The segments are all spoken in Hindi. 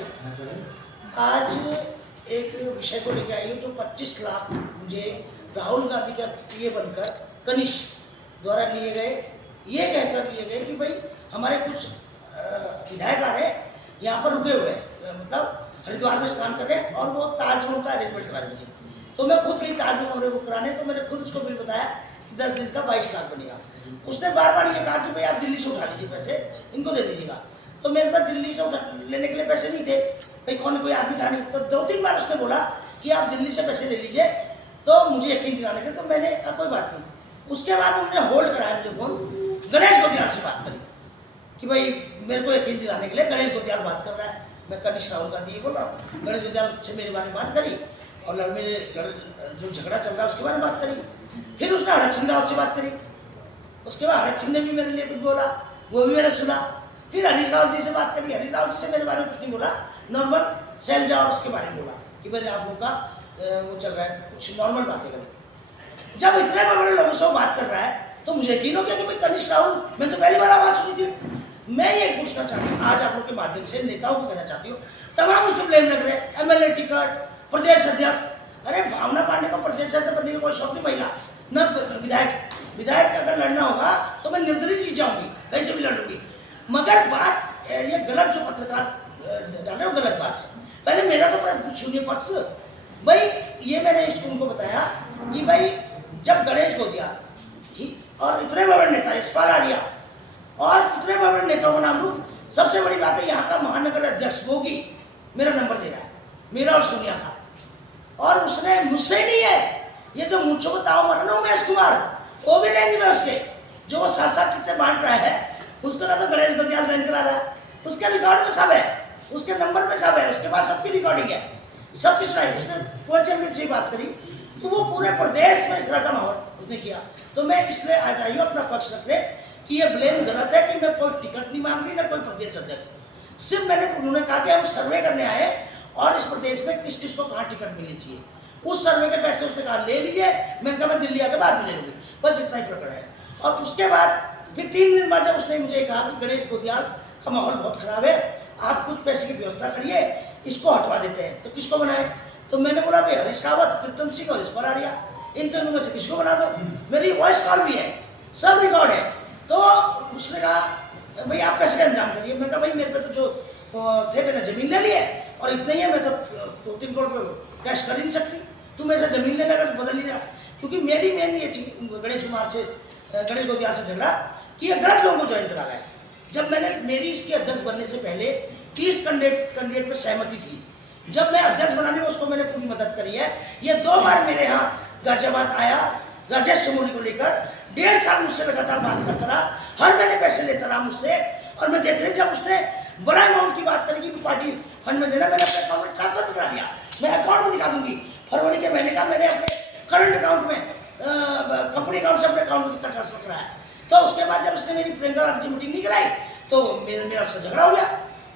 जी। आज एक विषय को लेकर आई हूँ जो 25 लाख मुझे राहुल गांधी का पीए बनकर कनिष्क द्वारा लिए गए, ये कहकर लिए गए कि भाई हमारे कुछ विधायक आ रहे हैं यहाँ पर रुके हुए हैं, मतलब हरिद्वार में स्नान कर रहे हैं और वो ताजमहल का अरेंजमेंट करा दीजिए। तो मैं खुद गई ताज में कमरे बुक कराने, तो मैंने खुद उसको बिल बताया कि 10 दिन का 22 लाख बनेगा। उसने बार बार ये कहा कि भाई आप दिल्ली से उठा लीजिए पैसे, इनको दे दीजिएगा। तो मेरे पास दिल्ली से लेने के लिए पैसे नहीं थे, भाई कोई आदमी था नहीं। तो 2-3 बार उसने बोला कि आप दिल्ली से पैसे ले लीजिए, तो मुझे यकीन दिलाने के, तो मैंने कहा कोई बात नहीं। उसके बाद उन्होंने होल्ड कराया मुझे फोन, गणेश गोदियाल से बात करी कि भाई मेरे को यकीन दिलाने के लिए गणेश गोदियाल बात कर रहा है। मैं कनिष्क राहुल गांधी ये बोल रहा हूँ। गणेश गोदियाल से मेरे बारे में बात करी और मेरे जो झगड़ा चल रहा है उसके बारे में बात करी। फिर उसने हड़क सिंह रावत से बात करी, उसके बाद हड़क सिंह ने भी मेरे लिए कुछ बोला, वो भी मैंने सुना। फिर हरीश रावत जी से बात करी, हरीश रावत जी से मेरे बारे में कुछ नहीं बोला, नॉर्मल शैलजा और उसके बारे में बोला कि भाई आप लोग का वो चल रहा है, कुछ नॉर्मल बातें करें। जब इतने बड़े लोगों से वो बात कर रहा है तो मुझे यकीन हो गया कि भाई कनिष्क राहुल, मैंने तो पहली बार आवाज़ सुनी थी। मैं ये पूछना चाहती हूँ आज आप लोग के माध्यम से नेताओं को कहना चाहती हूँ, तमाम उसमें ब्लेम लग रहे हैं, एमएलए टिकट, प्रदेश अध्यक्ष। अरे भावना पांडे को प्रदेश अध्यक्ष बनने का कोई शौक नहीं, महिला न विधायक अगर लड़ना होगा तो मैं निर्दलीय जीत जाऊंगी, कहीं से भी लड़ूंगी। मगर बात ये गलत जो पत्रकार डाले वो गलत बात है। पहले मेरा तो सुनिए पक्ष, भाई ये मैंने इसको उनको बताया कि भाई जब गणेश गोदियाल और इतने बड़े नेता यशपाल आर्या और कितने बड़े नेताओं को नाम लूं, सबसे बड़ी बात है यहाँ का महानगर अध्यक्ष गोगी मेरा नंबर दे रहा है, मेरा और सोनिया का, और उसने मुझसे नहीं है, ये जो मुझको बताओ मरा ना उमेश कुमार, वो भी नहीं मैं उसके जो वो 7-7 टिकटें बांट रहा है, उसको ना तो गणेश गोदियाल ज्वाइन करा रहा है, उसके रिकॉर्ड में सब है, उसके नंबर में सब है, उसके पास सबकी रिकॉर्डिंग है, सब कुछ राइट। उसने वर्ल्ड चैंपियन से बात करी तो वो पूरे प्रदेश में इस तरह का माहौल उसने किया। तो मैं इसलिए आज आई हूँ अपना पक्ष रखने कि ये ब्लेम गलत है कि मैं कोई टिकट नहीं मांग रही ना कोई प्रदेश अध्यक्ष। सिर्फ मैंने उन्होंने कहा कि हम सर्वे करने आए और इस प्रदेश में किस किस को कहाँ टिकट मिलनी चाहिए, उस सर्वे के पैसे उसने कहा ले लीजिए। मैंने कहा मैं दिल्ली आके बाद में ले लूँगी, बस इतना ही प्रकरण है। और उसके बाद फिर 3 दिन बाद जब उसने मुझे कहा कि गणेश गोदियाल का माहौल बहुत खराब है, आप कुछ पैसे की व्यवस्था करिए, इसको हटवा देते हैं। तो किसको बनाए? तो मैंने बोला भाई हरीश रावत, प्रीतम सिंह और यशपाल आर्या, इन तीनों में से किसको बना दो। मेरी वॉइस कॉल भी है, सब रिकॉर्ड है। तो उसने कहा भाई आप कैसे इंतजाम करिए। मैं कहा भाई मेरे पे तो जो थे मैंने ज़मीन ले ली है और इतना ही है, मैं तो 3 करोड़ पे कैश कर ही नहीं सकती, तू मेरे से ज़मीन लेने का बदल नहीं रहा। क्योंकि मेरी मेन ये चीज गणेश गोदियाल से झगड़ा कि ये गलत लोगों को ज्वाइन करा रहा है। जब मैंने मेरी इसके अध्यक्ष बनने से पहले 30 कैंडिडेट पर सहमति थी, जब मैं अध्यक्ष बनाने में उसको मैंने पूरी मदद करी है। ये 2 बार मेरे यहाँ गाजियाबाद आया राजेश समोली को लेकर, 1.5 साल मुझसे लगातार बात करता रहा, हर महीने पैसे लेता रहा मुझसे और मैं देते रही। जब उसने बड़ा अमाउंट की बात करी कि पार्टी फंड में देना, मैंने अपने अकाउंट में ट्रांसफर भी करा दिया। मैं अकाउंट में दिखा दूंगी, फरवरी के महीने का मैंने अपने करंट अकाउंट में कंपनी अकाउंट से अपने अकाउंट में कितना ट्रांसफर कराया। तो उसके बाद जब उसने मेरी प्रियंका गांधी से मीटिंग नहीं कराई तो मेरा उसका झगड़ा हो गया।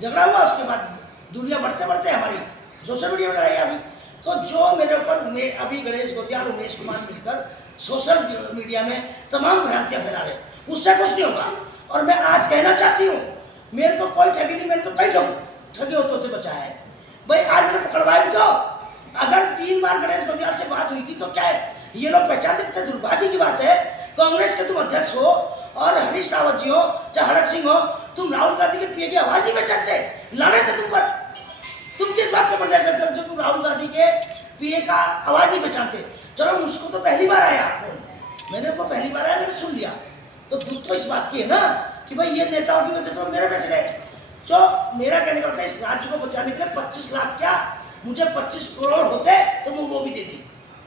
झगड़ा हुआ, उसके बाद दुनिया बढ़ते बढ़ते हमारी सोशल मीडिया में लड़ाई आ गई। तो जो मेरे ऊपर अभी गणेश गोदियाल उमेश कुमार मिलकर सोशल मीडिया में तमाम भ्रांतियां फैला रहे, उससे कुछ नहीं होगा। और मैं आज कहना चाहती हूँ मेरे को कोई ठगी नहीं, मैंने तो कई ठगे होते बचाया है भाई। आज मैंने पकड़वाया भी तो, अगर 3 बार गणेश गोदियाल से बात हुई थी तो क्या है ये लोग पहचान देते। दुर्भाग्य की बात है कांग्रेस के तुम अध्यक्ष हो और हरीश रावत जी हो चाहे हड़क सिंह हो, तुम राहुल गांधी के पीए की आवाज नहीं पहचानते, लाने थे तुम पर। तुम किस बात के प्रदेश अध्यक्ष जो तुम राहुल गांधी के पीए का आवाज नहीं पहचानते। चलो मुझको तो पहली बार आया, मैंने को पहली बार आया, मैंने सुन लिया। तो दुख तो इस बात की है ना कि भाई ये नेताओं की वजह तो मेरे पैसे गए। तो मेरा कहने का मतलब इस राज्य को बचाने के लिए 25 लाख क्या, मुझे 25 करोड़ होते तो मैं वो भी देती।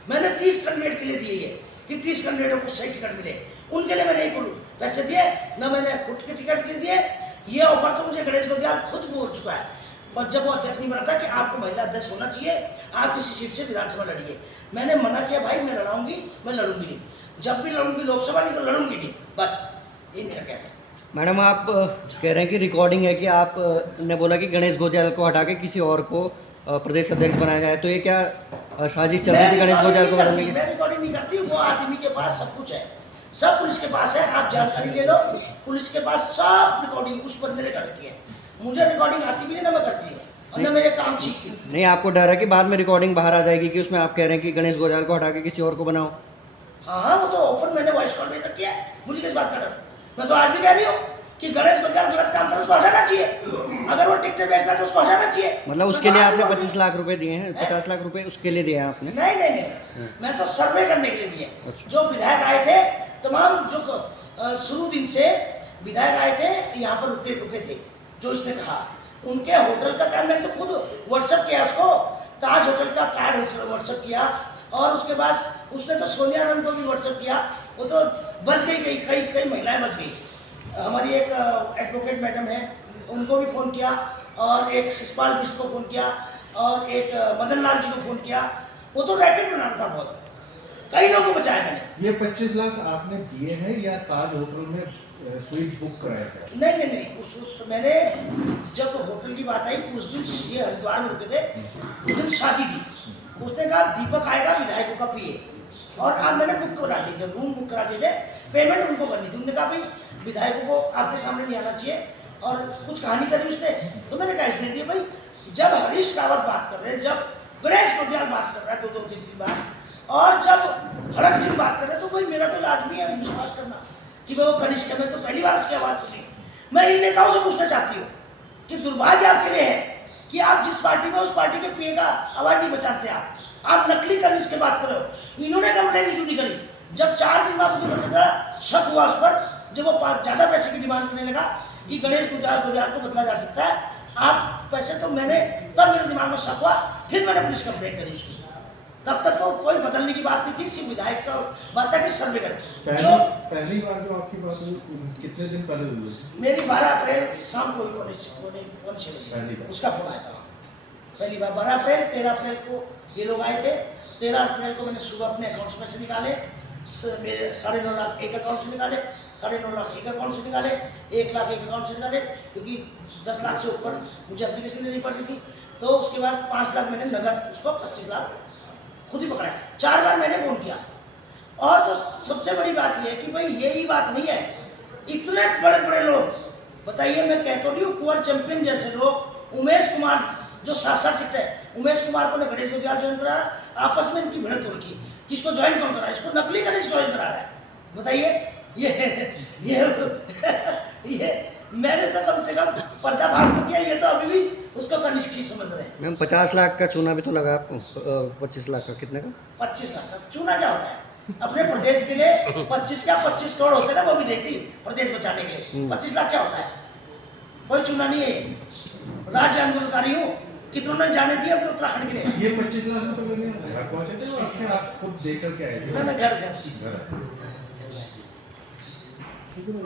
मैंने 30 कैंडिडेट के लिए दिए ये कि 30 कैंडिडेटों को सही टिकट मिले, उनके लिए मैंने एक पैसे दिए ना, मैंने खुद के टिकट के लिए दिए। ये ऑफर तो मुझे गणेश गोदियाल खुद बोल चुका है, पर जब वो अध्यक्ष नहीं बना था कि आपको महिला अध्यक्ष होना चाहिए, आप किसी सीट से विधानसभा लड़िए। मैंने मना किया भाई मैं लड़ाऊंगी, मैं लड़ूंगी नहीं, जब भी लड़ूंगी लोकसभा नहीं तो लड़ूंगी नहीं, बस ये मेरा कहना है। मैडम आप कह रहे हैं कि रिकॉर्डिंग है कि आप ने बोला कि गणेश गोदियाल को हटा के किसी और को प्रदेश अध्यक्ष बनाया जाए, तो ये क्या साजिश चल रही थी गणेश गोदियाल को बनाने की? मैं रिकॉर्डिंग नहीं करती, वो आदमी के पास सब कुछ है, सब पुलिस के पास है, आप जानकारी ले लो, पुलिस के पास सब रिकॉर्डिंग उस बंदे ने कर रखी है। मुझे रिकॉर्डिंग आती भी नहीं ना मैं करती हूँ, और न मेरे काम सीखती। नहीं, आपको डर है कि बाद में रिकॉर्डिंग बाहर आ जाएगी कि उसमें आप कह रहे हैं कि गणेश गोजाल को हटा के किसी और को बनाओ? हाँ, वो तो ओपन मैंने वॉइस कॉल में कर किया है, मुझे किस बात का डर। मैं तो आज भी कह रही हूँ कि गणेश गोजाल गलत काम कर उसको हटाना चाहिए, अगर वो टिकटें बेचना है तो उसको हटाना चाहिए। मतलब उसके लिए आपने 25 लाख रुपए दिए हैं? 50 लाख रुपए उसके लिए दिए हैं आपने? नहीं नहीं नहीं, मैं तो सर्वे करने के लिए दिए। अच्छा। जो विधायक आए थे तमाम, जो शुरू दिन से विधायक आए थे यहाँ पर रुके थे, जो इसने कहा उनके होटल का कार्ड मैं तो खुद व्हाट्सअप किया उसको, ताज होटल का कार्ड व्हाट्सअप किया, और उसके बाद उसने तो सोनिया मैम को भी व्हाट्सअप किया। वो तो बच गई, कई महिलाएं बच गई। हमारी एक एडवोकेट मैडम है, उनको भी फ़ोन किया, और एक शिषपाल बिष्ट को फ़ोन किया, और एक मदन लाल जी को फ़ोन किया। वो तो रैकेट बना रहा था बहुत, कई लोगों को बचाया मैंने। ये 25 लाख आपने दिए हैं या ताज होटल में स्वीट बुक कराया था? नहीं, उस मैंने जब होटल की बात आई उस दिन ये हरिद्वार में रुके थे, उस दिन शादी थी। उसने कहा दीपक आएगा विधायकों का पिए, और आज मैंने बुक करा दिए थे, रूम बुक करा दिए थे, पेमेंट उनको करनी थी। उन्होंने कहा भाई विधायकों को आपके सामने नहीं आना चाहिए, और कुछ कहानी करी उसने, तो मैंने कहा दे दिया भाई। जब हरीश रावत बात कर रहे हैं, जब गणेश गोजाल बात कर रहा है दो तीन बार, और जब हड़क सिंह बात कर रहे हैं, तो भाई मेरा तो लाजमी है विश्वास करना कि भाई वो कनिष्क है। मैं तो पहली बार उसकी आवाज़ सुनी। मैं इन नेताओं से पूछना चाहती हूँ कि दुर्भाग्य आपके लिए है कि आप जिस पार्टी में, उस पार्टी के पीए का आवाज़ नहीं बचाते। आप नकली कनिष्क की बात करो। इन्होंने कंप्लेन क्यों नहीं करी? जब 4 दिन बाद मुझे पता चला, शक हुआ उस पर, जब वो ज़्यादा पैसे की डिमांड करने लगा कि गणेश गोजाल को बदला जा सकता है, आप पैसे, तो मैंने, तब मेरे दिमाग में शक हुआ, फिर मैंने पुलिस कंप्लेंट करी उसकी। तब तक तो कोई बदलने की बात नहीं थी, सिर्फ विधायक का बात है कि सर्वे करें। पहली बार जो आपकी बात हुई कितने दिन पहले हुई? मेरी 12 अप्रैल शाम को पौने 6 बजे उसका फोन आया था। पहली बार 12 अप्रैल, 13 अप्रैल को ये लोग आए थे। 13 अप्रैल को मैंने सुबह अपने अकाउंट्स में से निकाले, मेरे 9.5 लाख एक अकाउंट से निकाले, 9.5 लाख एक अकाउंट से निकाले, 1 लाख एक अकाउंट से निकाले, क्योंकि 10 लाख से ऊपर मुझे एप्लीकेशन देनी पड़ती थी। तो उसके बाद 5 लाख मैंने नगद, उसको 25 लाख खुद ही पकड़ा। 4 बार मैंने फोन किया। और तो सबसे बड़ी बात यह है कि भाई यही बात नहीं है, इतने बड़े बड़े लोग, बताइए, मैं कह तो रही हूँ कुंवर चैंपियन जैसे लोग, उमेश कुमार जो 7 टिकट है, उमेश कुमार को ने गणेश गोजाल ज्वाइन करा, आपस में इनकी भिड़ंत हो रही। किसको ज्वाइन कौन करा? इसको नकली गणेश ज्वाइन करा रहा है, बताइए। ये मैंने तो कम से कम पर्दाफाश तो किया, ये तो अभी भी उसको कनिष्क ही समझ रहे हैं। मैम 50 लाख का चूना भी तो लगा आपको? 25 लाख का कितने का? 25 लाख का चूना क्या होता है? अपने प्रदेश के लिए 25 करोड़ होते ना, वो भी देती प्रदेश बचाने के लिए। 25 लाख क्या होता है? कोई चूना नहीं है। राज्य आंदोलनकारी हूँ, कितनों ने जाने दिए अपने उत्तराखंड के लिए। ये 25 लाख रुपए घर पहुंचे थे, आप खुद देख करके आए थे? घर